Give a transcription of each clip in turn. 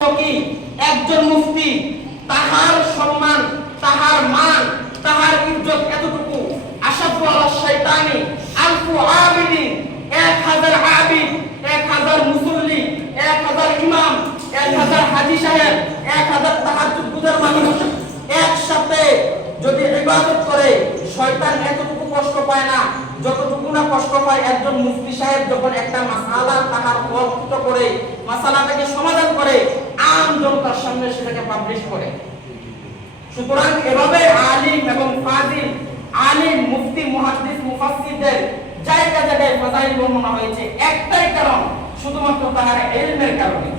কি একজন মুফতি তাহার সম্মান, তাহার মান, তাহার ইজ্জত এতটুকু আশাদু আলা শাইতানি আলফু আবিদিন, 1000 আবিদ, 1000 মুসল্লি, 1000 ইমাম, 1000 হাজী সাহেব, 1000 তাহাজ্জুদ গুজার মানুষ একসাথে যদি ইবাদত করে, শয়তান এতটুকু কষ্ট পায় না যতটুকু না কষ্ট পায় একজন মুফতি সাহেব যখন একটা মাসালা তাহার ওয়াক্ত করে মাসালাটাকে সমাধান করে আম জনতার সামনে সেটাকে পাবলিশ করে। সুতরাং এভাবে আলিম এবং ফাজিল, আলিম, মুফতি, মুহাদ্দিস, মুফাসসিরদের জায়গা জায়গায় ফাজাইল বর্ণনা হয়েছে একটাই কারণ, শুধুমাত্র তাহার ইলমের কারণে।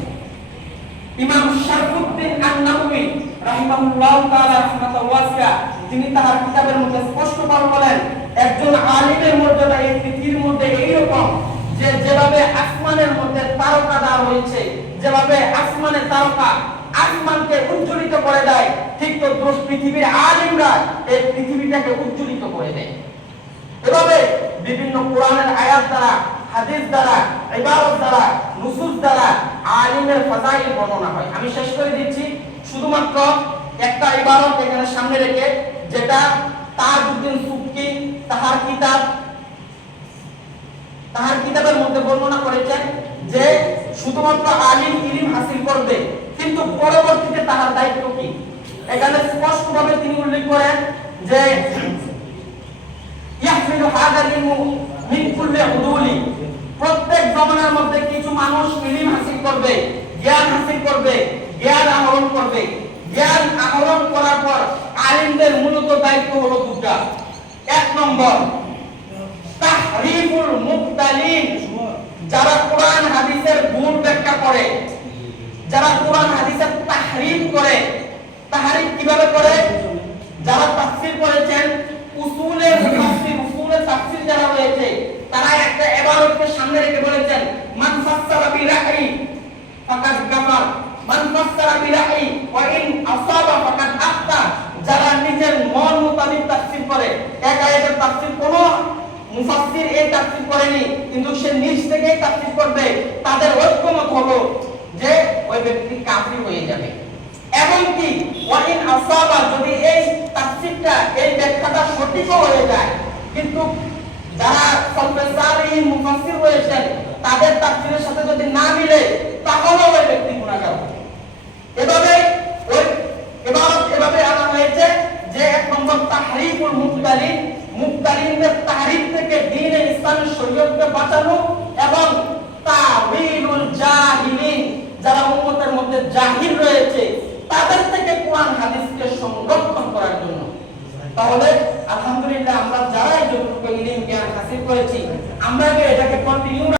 ইমাম শারফুদ্দিন আন-নাওয়ী রাহিমাহুল্লাহু তাআলা রাহমাতাল ওয়াসিয়া তিনি তাহার কিতাবের মধ্যে স্পষ্টভাবে বলেন, একজন আলিমের মর্যাদা এই পৃথিবীর মধ্যে এইরকম যে যেভাবে আসমানের মধ্যে তারকা দেওয়া হয়েছে, যেভাবে আসমানের তারকা আসমানকে উজ্জ্বলিত করে দেয়, ঠিক তো পৃথিবীর আলিমরা এই পৃথিবীটাকে উজ্জ্বলিত করে দেয়। এভাবে বিভিন্ন কোরআনের আয়াত দ্বারা, হাদিস দ্বারা, ইবারত দ্বারা, নুসুস দ্বারা আলিমের ফাজাইল বর্ণনা হয়। আমি শেষ করে দিচ্ছি শুধুমাত্র একটা ইবারত এখানে সামনে রেখে, যেটা তাজউদ্দিন সুবকি তাহার কিতাবের মধ্যে বর্ণনা করেছেন যে শুধুমাত্র আলিম ইলম হাসিল করবে, কিন্তু পরবর্তীতে তাহার দায়িত্ব কি। এখানে স্পষ্টভাবে তিনি উল্লেখ করেন যে ইয়াহমিলু হাযাল ইলমু মিন কুল্লি উদুলি, প্রত্যেক জমানার মধ্যে কিছু মানুষ ইলম হাসিল করবে, জ্ঞান হাসিল করবে, জ্ঞান আহরণ করবে। জ্ঞান আহরণ করার পর আলিমদের মূলত দায়িত্ব হলো দুটো। এক নম্বর তাহরিফুল মুবতালিন, যারা কোরআন হাদিসের ভুল ব্যাখ্যা করে, যারা কোরআন হাদিসের তাহরিফ করে। তাহরিফ কিভাবে করে? যারা তাফসীর করেছেন, উসুলে মুফাসসির, উসুলে তাফসীর যারা রয়েছে, তারা একটা ইবারতকে সামনে রেখে বলেছেন মান ফাসসারা বিরাই ফাকাদ কাফার, মান ফাসসারা বিরাই ওয়া ইন আসাবা ফাকাদ আখতা। যারা নিজের মন মোতাবেক তাফসীর করে, এক আয়াতের তাফসীর কোন মুফাসসির এই তাফসীর করেনি, কিন্তু সে নিজ থেকেই তাফসীর করবে, তাদের ঐক্যমত হলো যে ওই ব্যক্তি কাফির হয়ে যাবে। এমনকি ওয়া ইন আসাবা, যদি এই তাফসীরটা, এই ব্যাখ্যাটা সঠিক হয়ে যায়, কিন্তু যারা সলফে সালিহিন মুফাসসির রয়েছেন তাদের তাফসীরের সাথে যদি না মিলে, তাহলে ওই ব্যক্তি গুনাহগার হবে। এভাবে আনা হয়েছে যে এক নম্বর তাহরিফুল মুবতালিন, মুবতালিনদের তাহরিফ থেকে দ্বীন ইসলামের শরীয়তকে বাঁচানো, এবং তাওয়িলুল জাহিলিন, যারা উম্মতের মধ্যে জাহিল রয়েছে তাদের থেকে কোরআন হাদিসকে সংরক্ষণ করার জন্য। তাহলে আলহামদুলিল্লাহ আমরা যারা যতটুকু ইলম জ্ঞান হাসিল করেছি, আমরা এটাকে কন্টিনিউ